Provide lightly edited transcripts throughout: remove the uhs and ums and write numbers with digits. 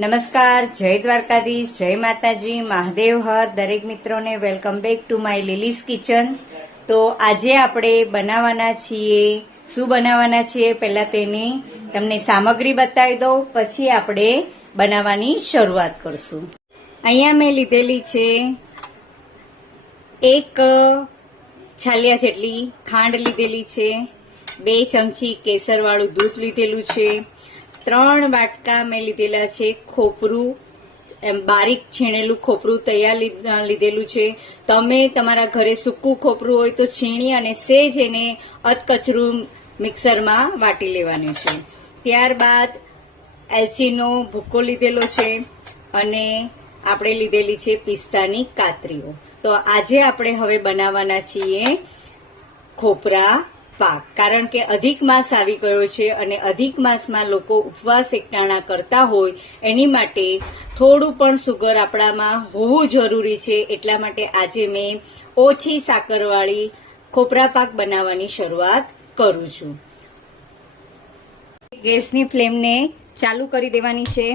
નમસ્કાર, જય દ્વારકાધીશ, જય માતાજી, મહાદેવ હર. દરેક મિત્રોને welcome back to my Lily's kitchen. તો આજે આપણે બનાવવાના છીએ, શું બનાવવાના છીએ પહેલા તેની તમને સામગ્રી બતાવી દઉં, પછી આપણે બનાવવાની શરૂઆત કરશું. અહીંયા મેં લીધેલી છે 1 છાલિયા જેટલી ખાંડ લીધેલી છે, 2 ચમચી કેસરવાળું દૂધ લીધેલું છે, 3 વાટકા મેં લીધેલા છે ખોપરું, એમ બારીક છીણેલું ખોપરું તૈયાર લીધેલું છે. તમે તમારા ઘરે સૂકું ખોપરું હોય તો છીણી અને સેજ એને અધકચરું મિક્સરમાં વાટી લેવાનું છે. ત્યારબાદ એલચીનો ભૂકો લીધેલો છે અને આપણે લીધેલી છે પિસ્તાની કાતરીઓ. તો આજે આપણે હવે બનાવવાના છીએ ખોપરા પાક. કારણ કે અધિક માસ આવી ગયો છે અને અધિક માસમાં લોકો ઉપવાસ એકટાણા કરતા હોય, એની માટે થોડું પણ સુગર આપણામાં હોવું જરૂરી છે. એટલા માટે આજે મેં ઓછી સાકરવાળી ખોપરા પાક બનાવવાની શરૂઆત કરું છું. ગેસની ફ્લેમને ચાલુ કરી દેવાની છે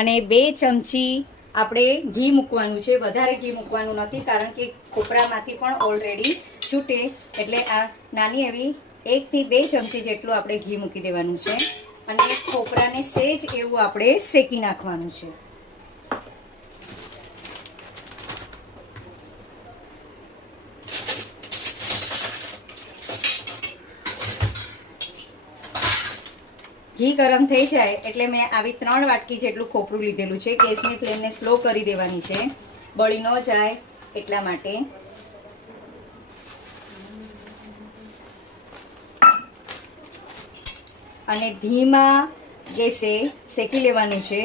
અને 2 ચમચી આપણે ઘી મૂકવાનું છે. વધારે ઘી મૂકવાનું નથી, કારણ કે ખોપરામાંથી પણ ઓલરેડી છૂટે, એટલે આ નાની એવી 1 થી 2 ચમચી જેટલું આપણે ઘી મૂકી દેવાનું છે અને ખોપરાને સેજ એવું આપણે શેકી નાખવાનું છે. ઘી ગરમ થઈ જાય એટલે મેં આવી 3 વાટકી જેટલું ખોપરું લીધેલું છે. ગેસની ફ્લેમને સ્લો કરી દેવાની છે, બળી ન જાય એટલા માટે. અને ધીમા ગેસે શેકી લેવાનું છે,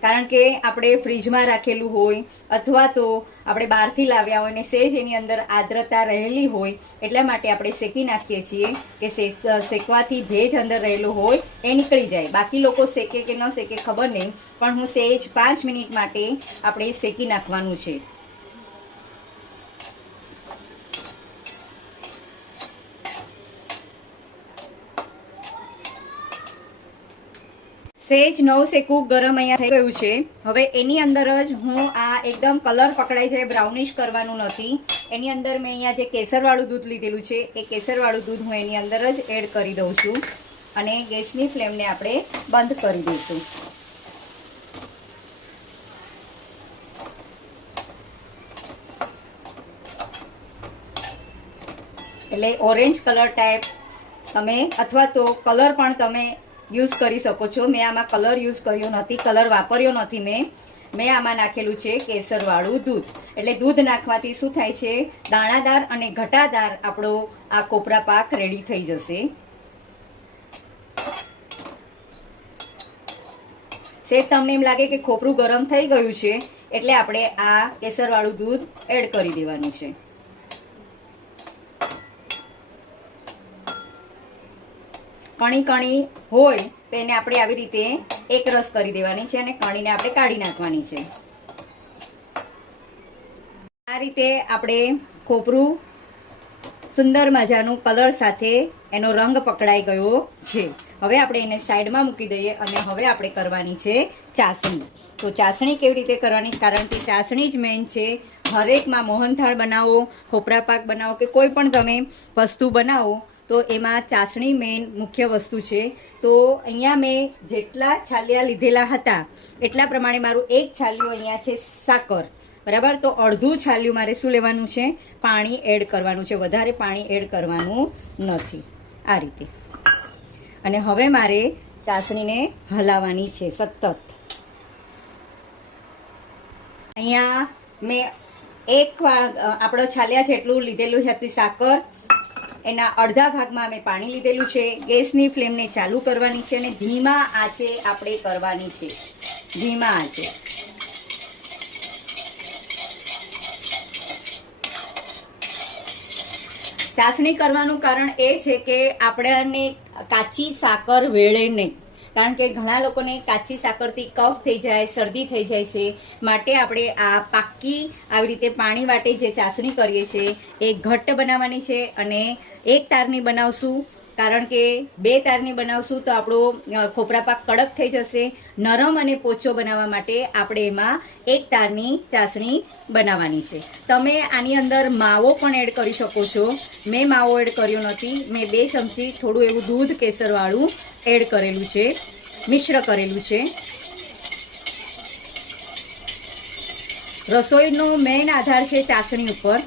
કારણ કે આપણે ફ્રીજમાં રાખેલું હોય અથવા તો આપણે બહારથી લાવ્યા હોય ને સેજ એની અંદર આર્દ્રતા રહેલી હોય, એટલા માટે આપણે શેકી નાખીએ છીએ કે શેકવાથી ભેજ અંદર રહેલો હોય એ નીકળી જાય. બાકી લોકો શેકે કે ન શેકે ખબર નહીં, પણ હું સેજ 5 મિનિટ માટે આપણે શેકી નાખવાનું છે. સેજ નવ શેકું ગરમ અહીંયા થઈ ગયું છે. હવે એની અંદર જ હું આ એકદમ કલર પકડાઈ જાય, બ્રાઉનિશ કરવાનું નથી. એની અંદર મેં અહીંયા જે કેસરવાળું દૂધ લીધેલું છે એ કેસરવાળું દૂધ હું એની અંદર જ એડ કરી દઉં છું અને ગેસની ફ્લેમને આપણે બંધ કરી દઈશું. એટલે ઓરેન્જ કલર ટાઈપ તમે અથવા તો કલર પણ તમે યુઝ કરી શકો છો. મેં આમાં કલર યુઝ કર્યો નથી, કલર વાપર્યો નથી. મેં આમાં નાખેલું છે કેસરવાળું દૂધ. એટલે દૂધ નાખવાથી શું થાય છે, દાણાદાર અને ઘટાદાર આપણો આ ખોપરા પાક રેડી થઈ જશે. સેજ તમને એમ લાગે કે ખોપરું ગરમ થઈ ગયું છે એટલે આપણે આ કેસરવાળું દૂધ એડ કરી દેવાનું છે. કણી કણી હોય તો એને આપણે આવી રીતે એક રસ કરી દેવાની છે અને કણીને આપણે કાઢી નાખવાની છે. આ રીતે આપણે ખોપરું સુંદર મજાનું કલર સાથે એનો રંગ પકડાઈ ગયો છે. હવે આપણે એને સાઈડમાં મૂકી દઈએ અને હવે આપણે કરવાની છે ચાસણી. તો ચાસણી કેવી રીતે કરવાની, કારણ કે ચાસણી જ મેઇન છે. હરેકમાં મોહનથાળ બનાવો, ખોપરા પાક બનાવો કે કોઈ પણ તમે વસ્તુ બનાવો તો એમાં ચાસણી મેઇન મુખ્ય વસ્તુ છે. તો અહીંયા મેં જેટલા છાલિયા લીધેલા હતા એટલા પ્રમાણે મારું 1 છાલિયું અહીંયા છે સાકર, બરાબર. તો અડધું છાલિયું મારે શું લેવાનું છે, પાણી એડ કરવાનું છે. વધારે પાણી એડ કરવાનું નથી. આ રીતે. અને હવે મારે ચાસણીને હલાવવાની છે સતત. અહીંયા મેં આપણો છાલિયા જેટલું લીધેલું હતી સાકર, એના અડધા ભાગમાં મેં પાણી લીધેલું છે. ગેસની ફ્લેમને ચાલુ કરવાની છે અને ધીમા આંચે આપણે કરવાની છે, ધીમા આંચે. ચાસણી કરવાનું કારણ એ છે કે આપણને કાચી સાકર વેળે નહીં, કારણ કે ઘણા લોકોને કાચી સાકરથી કફ થઈ જાય, શરદી થઈ જાય છે. માટે આપણે આ પાકી આવી રીતે પાણી વાટે જે ચાસણી કરીએ છીએ એ ઘટ્ટ બનાવવાની છે અને એક તારની બનાવશું કારણ કે 2 તારની બનાવશું તો આપણો ખોપરા પાક કડક થઈ જશે. નરમ અને પોચો બનાવવા માટે આપણે એમાં 1 તારની ચાસણી બનાવવાની છે. તમે આની અંદર માવો પણ એડ કરી શકો છો. મેં માવો એડ કર્યો નથી. મેં 2 ચમચી થોડું એવું દૂધ કેસરવાળું એડ કરેલું છે, મિશ્ર કરેલું છે. રસોઈનો મેઇન આધાર છે ચાસણી ઉપર.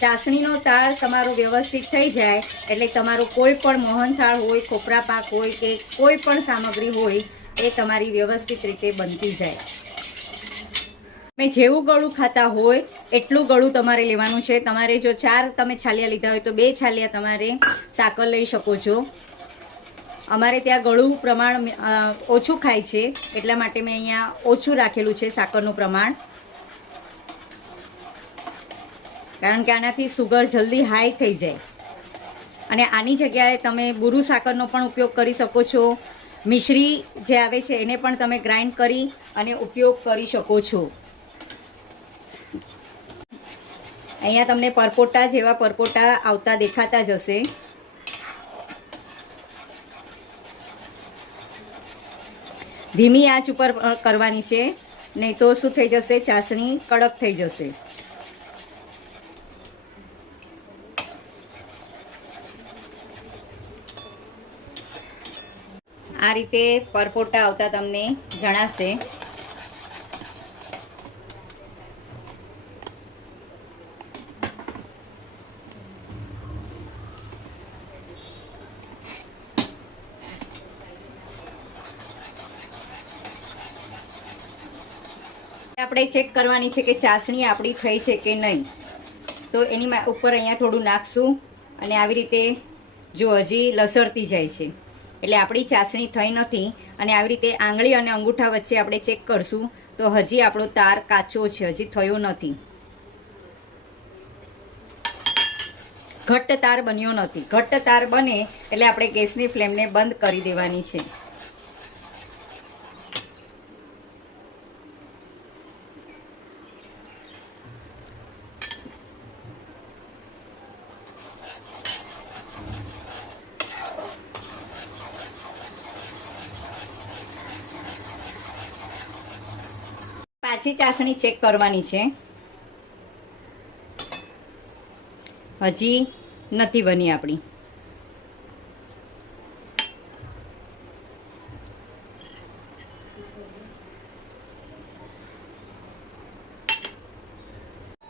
ચાસણીનો તાર તમારો વ્યવસ્થિત થઈ જાય એટલે તમારું કોઈ પણ મોહનથાળ હોય, ખોપરા પાક હોય કે કોઈ પણ સામગ્રી હોય એ તમારી વ્યવસ્થિત રીતે બનતી જાય. તમે જેવું ગળું ખાતા હોય એટલું ગળું તમારે લેવાનું છે. તમારે જો 4 તમે છાલિયા લીધા હોય તો 2 છાલિયા તમારે સાકર લઈ શકો છો. અમારે ત્યાં ગળું પ્રમાણ ઓછું ખાય છે એટલા માટે મેં અહીંયા ઓછું રાખેલું છે સાકરનું પ્રમાણ, કારણ કે આનાથી સુગર જલ્દી હાઈ થઈ જાય. અને આની જગ્યાએ તમે બુરુ સાકરનો પણ ઉપયોગ કરી શકો છો. મિશ્રી જે આવે છે એને પણ તમે ગ્રાઇન્ડ કરી અને ઉપયોગ કરી શકો છો. અહીંયા તમને પરપોટા જેવા પરપોટા આવતા દેખાતા જ હશે. ધીમી આંચ ઉપર કરવાની છે, નહીં તો શું થઈ જશે, ચાસણી કડક થઈ જશે. આ રીતે પરપોટા આવતા તમને જણાશે. આપણે ચેક કરવાની છે કે ચાસણી આપણી થઈ છે કે નહીં. તો એની ઉપર અહીંયા થોડું નાખશું અને આવી રીતે જો હજી લસરતી જાય છે એટલે આપણી ચાસણી થઈ નથી. અને આવી રીતે આંગળી અને અંગૂઠા વચ્ચે આપણે ચેક કરશું તો હજી આપણો તાર કાચો છે, હજી થયો નથી, ઘટ્ટ તાર બન્યો નથી. ઘટ્ટ તાર બને એટલે આપણે ગેસની ફ્લેમને બંધ કરી દેવાની છે. પાછી ચાસણી ચેક કરવાની છે. હજી નથી બની આપણી.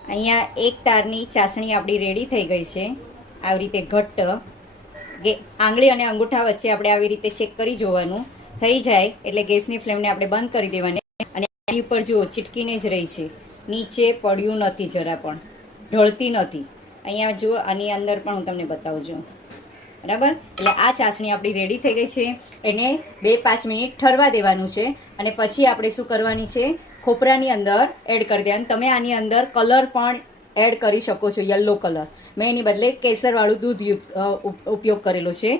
અહીંયા 1 તારની ચાસણી આપણી રેડી થઈ ગઈ છે. આવી રીતે ઘટ્ટ આંગળી અને અંગૂઠા વચ્ચે આપણે આવી રીતે ચેક કરી જોવાનું. થઈ જાય એટલે ગેસની ફ્લેમને આપણે બંધ કરી દેવાની. અને આની ઉપર જુઓ ચીટકીને જ રહી છે, નીચે પડ્યું નથી, જરા પણ ઢળતી નથી. અહીંયા જુઓ, આની અંદર પણ હું તમને બતાવું છું, બરાબર. એટલે આ ચાસણી આપણી રેડી થઈ ગઈ છે. એને 2-5 મિનિટ ઠરવા દેવાનું છે અને પછી આપણે શું કરવાની છે, ખોપરાની અંદર એડ કરી દેવાનું. તમે આની અંદર કલર પણ એડ કરી શકો છો, યલો કલર. મેં એની બદલે કેસરવાળું દૂધ ઉપયોગ કરેલો છે.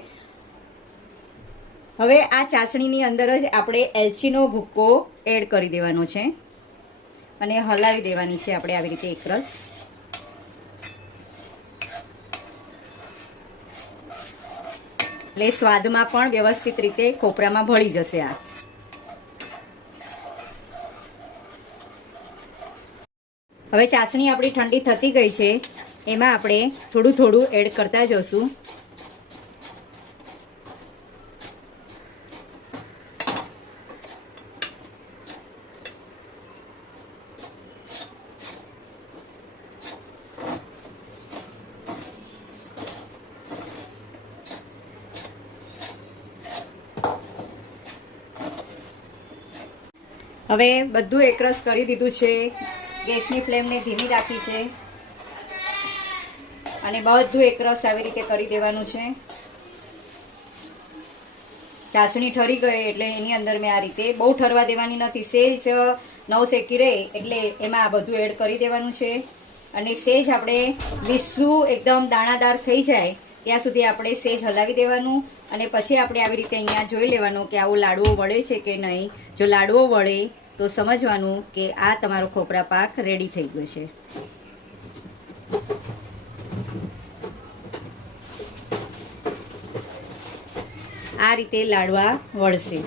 હવે આ ચાસણીની અંદર જ આપણે એલચીનો ભૂક્કો એડ કરી દેવાનો છે અને હલાવી દેવાની છે આપણે આવી રીતે એકરસ. એટલે સ્વાદમાં પણ વ્યવસ્થિત રીતે ખોપરામાં ભળી જશે. આ હવે ચાસણી આપણી ઠંડી થતી ગઈ છે, એમાં આપણે થોડું થોડું એડ કરતા જશું. હવે બધું એકરસ કરી દીધું છે. ગેસની ફ્લેમને ધીમી રાખી છે અને બધું એકરસ આવી રીતે કરી દેવાનું છે. ચાસણી ઠરી ગઈ એટલે એની અંદર મેં આ રીતે, બહુ ઠરવા દેવાની નથી, સેજ નવ શેકી રહે એટલે એમાં આ બધું એડ કરી દેવાનું છે. અને સેજ આપણે લીસું એકદમ દાણાદાર થઈ જાય ત્યાં સુધી આપણે સેજ હલાવી દેવાનું. અને પછી આપણે આવી રીતે અહીંયા જોઈ લેવાનું કે આવો લાડવો વળે છે કે નહીં. જો લાડવો વળે તો સમજવાનું કે આ તમારો ખોપરા પાક રેડી થઈ ગયો છે. આ રીતે લાડવા વળશે.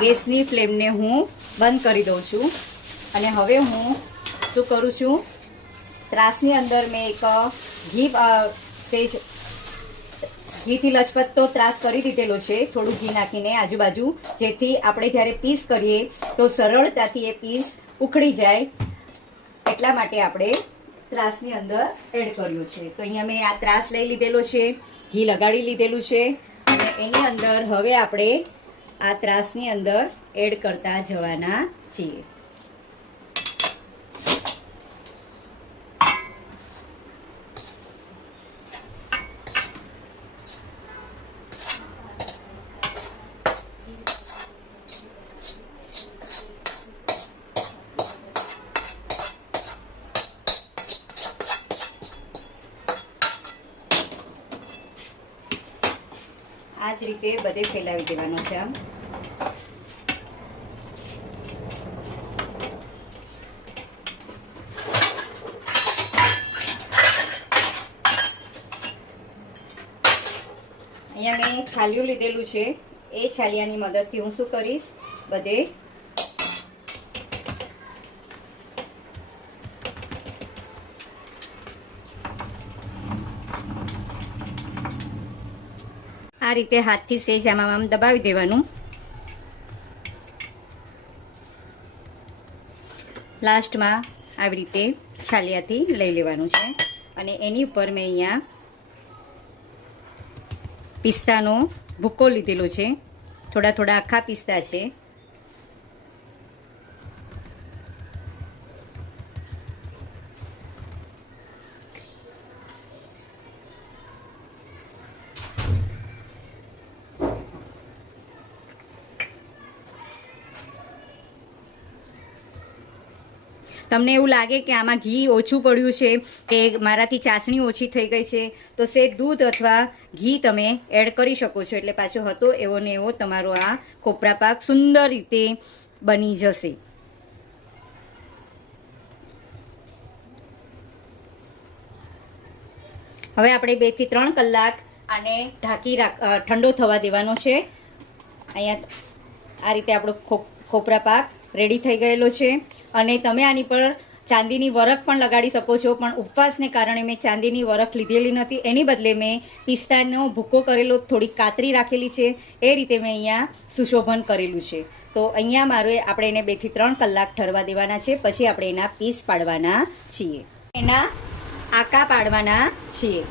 ગેસની ફ્લેમને હું બંધ કરી દઉં છું અને હવે હું શું કરું છું, ત્રાસની અંદર મેં એક ઘીથી લચપત્તો ત્રાસ કરી દીધેલો છે, થોડું ઘી નાખીને આજુબાજુ, જેથી આપણે જ્યારે પીસ કરીએ તો સરળતાથી એ પીસ ઉખડી જાય, એટલા માટે આપણે ત્રાસની અંદર એડ કર્યું છે. તો અહીંયા મેં આ ત્રાસ લઈ લીધેલો છે, ઘી લગાડી લીધેલું છે અને એની અંદર હવે આપણે આ ત્રાસની અંદર એડ કરતા જવાના છીએ. આ જ રીતે બધે ફેલાવી દેવાનું છે. આમ અહીંયા મેં છાલિયું લીધેલું છે, એ છાલિયાની મદદથી હું શું કરીશ, બધે આ રીતે હાથથી સેજ આમ દબાવી દેવાનું. લાસ્ટમાં આવી રીતે છાલિયાથી લઈ લેવાનું છે અને એની ઉપર મેં અહીંયા પિસ્તાનો ભૂક્કો લીધેલો છે, થોડા થોડા આખા પિસ્તા છે. તમને એવું લાગે કે આમાં ઘી ઓછું પડ્યું છે કે મારાથી ચાસણી ઓછી થઈ ગઈ છે, તો સેજ દૂધ અથવા ઘી તમે એડ કરી શકો છો, એટલે પાછો હતો એવો ને એવો તમારો આ ખોપરા પાક સુંદર રીતે બની જશે. હવે આપણે 2 થી 3 કલાક આને ઢાંકી ઠંડો થવા દેવાનો છે. અહીંયા આ રીતે આપણો ખોપરા પાક રેડી થઈ ગયેલો છે અને તમે આની પર ચાંદીની વરખ પણ લગાડી શકો છો, પણ ઉપવાસને કારણે મેં ચાંદીની વરખ લીધેલી નથી, એની બદલે મેં પિસ્તાનો ભૂક્કો કરેલો, થોડી કાતરી રાખેલી છે, એ રીતે મેં અહીંયા સુશોભન કરેલું છે. તો અહીંયા આપણે એને 2 થી 3 કલાક ઠરવા દેવાના છે, પછી આપણે એના પીસ પાડવાના છીએ, એના આકા પાડવાના છીએ.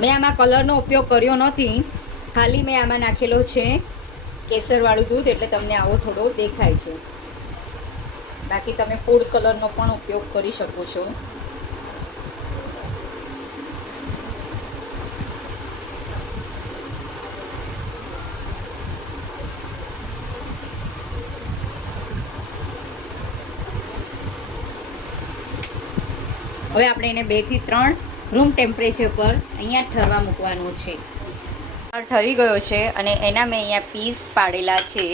મેં આમાં કલરનો ઉપયોગ કર્યો નથી, ખાલી મેં આમાં નાખેલો છે કેસરવાળું દૂધ, એટલે તમને આવો થોડો દેખાય છે. બાકી તમે ફૂડ કલરનો પણ ઉપયોગ કરી શકો છો. હવે આપણે એને 2 થી 3 રૂમ ટેમ્પરેચર પર અહીંયા ઠરવા મૂકવાનું છે. ઠરી ગયો છે અને એના મેં અહીંયા પીસ પાડેલા છે.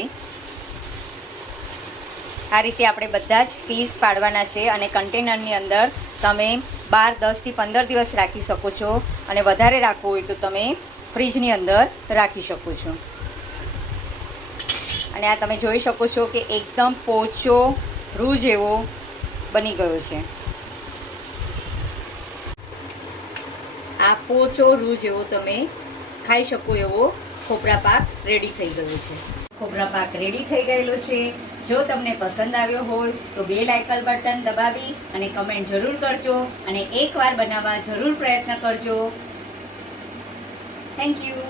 આ રીતે આપણે બધા જ પીસ પાડવાના છે અને કન્ટેનરની અંદર તમે 12, 10 થી 15 દિવસ રાખી શકો છો અને વધારે રાખવું હોય તો તમે ફ્રીજની અંદર રાખી શકો છો. અને આ તમે જોઈ શકો છો કે એકદમ પોચો રૂ જેવો બની ગયો છે. આ પોચો રૂ જેવો તમે ખાઈ શકો એવો ખોપરા પાક રેડી થઈ ગયો છે. ખોપરા પાક રેડી થઈ ગયેલો છે. જો તમને પસંદ આવ્યો હોય તો બેલ આઇકન બટન દબાવી અને કમેન્ટ જરૂર કરજો અને એકવાર બનાવવા જરૂર પ્રયત્ન કરજો. Thank you.